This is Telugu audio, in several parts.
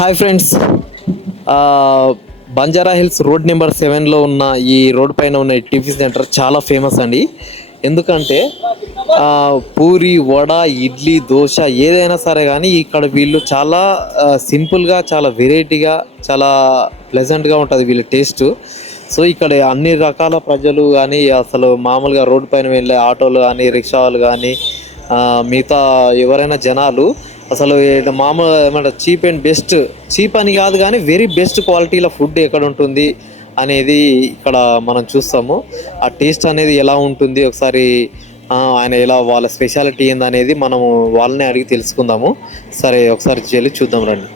Hi friends, Banjara hills road number 7లో ఉన్న ఈ రోడ్ పైన ఉన్న ఈ టిఫిన్ సెంటర్ చాలా ఫేమస్ అండి. ఎందుకంటే పూరి, వడ, ఇడ్లీ, దోశ ఏదైనా సరే కానీ ఇక్కడ వీళ్ళు చాలా సింపుల్గా, చాలా వెరైటీగా, చాలా ప్లెజెంట్గా ఉంటుంది వీళ్ళ టేస్ట్. సో ఇక్కడ అన్ని రకాల ప్రజలు కానీ, అసలు మామూలుగా రోడ్ పైన వెళ్ళే ఆటోలు కానీ, రిక్షాలు కానీ, మిగతా ఎవరైనా జనాలు అసలు మామూలు ఏమంటారు చీప్ అండ్ బెస్ట్, చీప్ అని కాదు కానీ వెరీ బెస్ట్ క్వాలిటీలో ఫుడ్ ఎక్కడ ఉంటుంది అనేది ఇక్కడ మనం చూస్తాము. ఆ టేస్ట్ అనేది ఎలా ఉంటుంది ఒకసారి ఆయన ఎలా వాళ్ళ స్పెషాలిటీ ఏందనేది మనము వాళ్ళని అడిగి తెలుసుకుందాము. సరే ఒకసారి వెళ్ళి చూద్దాం రండి.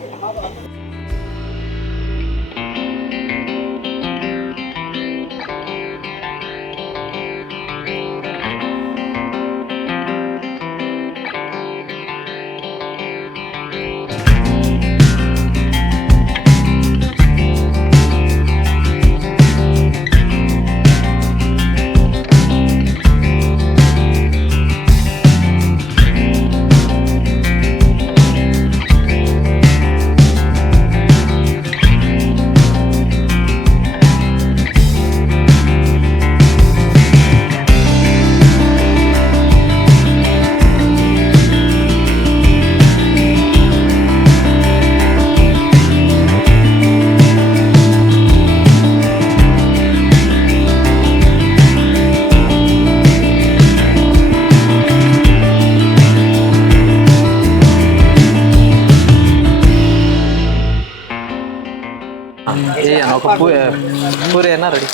पूरी है ना रेडी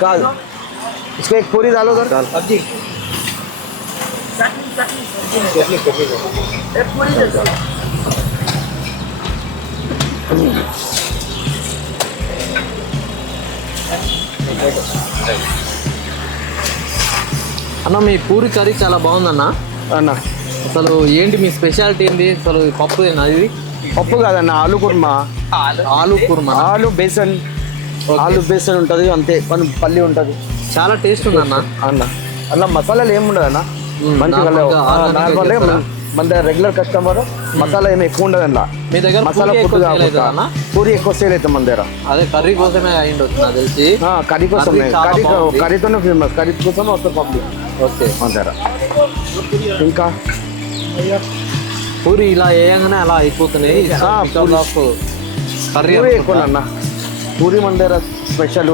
काल इसको एक पूरी डालो उधर सब्जी एक पूरी दे दो అన్న మీ పూరి కర్రీ చాలా బాగుందన్న. అన్న అసలు ఏంటి మీ స్పెషాలిటీ ఏంటి? అసలు పప్పు ఇది పప్పు కాదన్న, ఆలు కుర్మా. ఆలు కుర్మా, ఆలు బేసన్, ఆలు బేసన్ ఉంటుంది అంతే, మన పల్లి ఉంటుంది. చాలా టేస్ట్ ఉందన్న. అన్న అలా మసాలాలు ఏమి ఉండదు అన్న, మంచిగా నార్మల్గా మన దగ్గర రెగ్యులర్ కస్టమర్ మసాలా ఏమి ఎక్కువ ఉండదు అన్న. మీ దగ్గర మసాలా ఫుడ్ కాకుండా పూరి ఎక్కువ సేల్ అవుతుంది మన దగ్గర. అదే కర్రీ కోసమే అయింది నాకు తెలిసి. కర్రీ కోసమే, కర్రీతోనే ఫేమస్, కర్రీ కోసమే వస్తుంది పబ్లిక్. ఓకే, మన దగ్గర ఇంకా పూరి ఇలా వేయంగానే అలా అయిపోతున్నాయి. కర్రీ ఎక్కువ అన్న, పూరి మన దగ్గర స్పెషల్.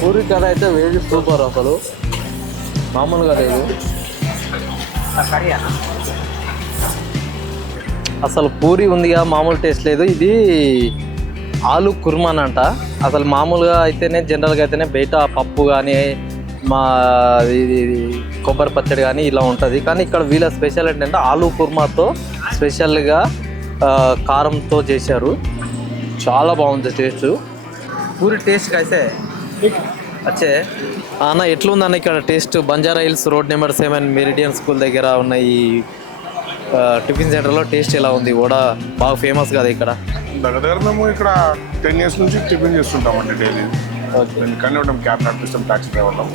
పూరి కర్రీ అయితే వేడి సూపర్, అసలు మామూలుగా లేదు. అసలు పూరి ఉందిగా, మామూలు టేస్ట్ లేదు. ఇది ఆలు కుర్మాన్ అంట. అసలు మామూలుగా అయితేనే, జనరల్గా అయితేనే బయట పప్పు కానీ, మా ఇది కొబ్బరి పచ్చడి కానీ ఇలా ఉంటుంది. కానీ ఇక్కడ వీళ్ళ స్పెషల్ ఏంటంటే ఆలు కుర్మాతో స్పెషల్గా కారంతో చేశారు. చాలా బాగుంది టేస్ట్. పూరి టేస్ట్ కైసే వచ్చే అన్న ఎట్లుందన్న ఇక్కడ taste? Banjara hills road number 7 meridian school దగ్గర ఉన్న ఈ టిఫిన్ సెంటర్లో టేస్ట్ ఎలా ఉంది? వడ బాగా ఫేమస్ కదా ఇక్కడ. దగ్గర మేము ఇక్కడ 10 years నుంచి టిఫిన్ చేస్తుంటామండి డైలీ. ఇక్కడనే ఉంటాం, క్యాబ్ నడిపిస్తాం, ట్యాక్సీ డ్రైవర్ ఉంటాం.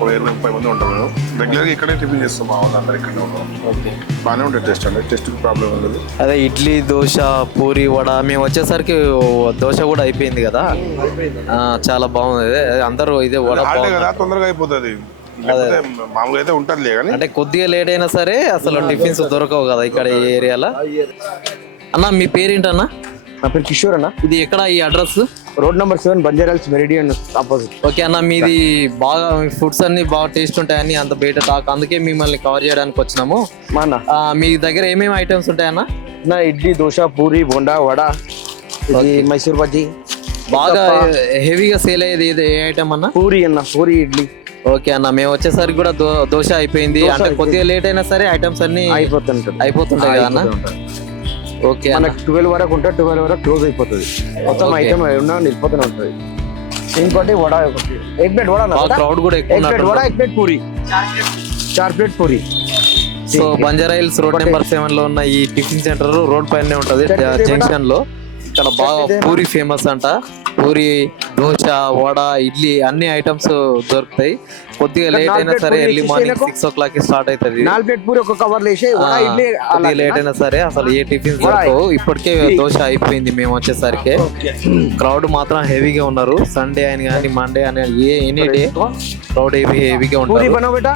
20-30 మంది ఉంటాం. మేము రెగ్యులర్గా ఇక్కడే టిఫిన్ చేస్తాం, మా వాళ్ళందరూ ఇక్కడే ఉంటాం. ఓకే, బాగానే ఉంటుంది టేస్ట్ అండి, టేస్ట్ ప్రాబ్లం ఉండదు. అదే ఇడ్లీ, దోశ, పూరి, వడ మేము వచ్చేసరికి దోశ కూడా అయిపోయింది కదా, చాలా బాగుంది. అందరూ ఇదే వడ కదా, తొందరగా అయిపోతుంది. మామూలుగా అయితే ఉంటుంది కానీ అంటే కొద్దిగా లేట్ అయినా సరే అసలు టిఫిన్స్ దొరకవు కదా ఇక్కడ ఈ ఏరియాలో. అన్న మీ పేరేంటన్నా? నా పేరు కిషోర్ అన్న. ఇది ఎక్కడ ఈ address? Road number 7 Banjara hills meridian opposite. Okay అన్న, మీది బాగా ఫుడ్స్ అన్ని బాగా టేస్ట్ ఉంటాయని అంత బయట టాక్, అందుకే మిమ్మల్ని కవర్ చేయడానికి వచ్చినాము. మీ దగ్గర ఏమేమి ఐటమ్స్ ఉంటాయన్న? నా ఇడ్లీ, దోశ, పూరి, బోండా, వడ, మైసూర్ బజ్జీ. బాగా హెవీగా సేల్ అయ్యేది ఏ ఐటమ్ అన్న? పూరి అన్న, పూరి, ఇడ్లీ. ఓకే అన్న, మేము వచ్చేసరికి కూడా దోశ అయిపోయింది. అంటే కొద్దిగా లేట్ అయినా సరే ఐటమ్స్ అన్ని అయిపోతుంటాయి కదా అన్న. ఓకే, మనకు 12 వరకు ఉంటే 12 వరకు క్లోజ్ అయిపోతుంది. మొత్తం ఐటమ్ నిలిపోతూనే ఉంటుంది. ఇంకోటి vada, egg plate vada, crowd కూడా ఎక్కువ, egg plate puri, 4 plate puri. So Banjara hills road number 7 లో ఉన్న ఈ టిఫిన్ సెంటర్ రోడ్ పైనే ఉంటది, జంక్షన్ లో. ఇక్కడ బాగా పూరి ఫేమస్ అంట. పూరి దోశ వడ ఇడ్లీ అన్ని ఐటమ్స్ దొరుకుతాయి. కొద్దిగా లేట్ అయినా సరే ఎర్లీ మార్నింగ్ 6 o'clock స్టార్ట్ అవుతుంది. 4 ప్లేట్ పూరి ఒక కవర్ వేసి ఇడ్లీ కొద్దిగా లేట్ అయినా సరే అసలు ఏ టిఫిన్స్ దొరకవు. ఇప్పటికే దోశ అయిపోయింది మేము వచ్చేసరికి. క్రౌడ్ మాత్రం హెవీగా ఉన్నారు. సండే అని కానీ మండే అని ఎనీ డే క్రౌడ్ హెవీగా పూరి ఉంటారు. బనో బేటా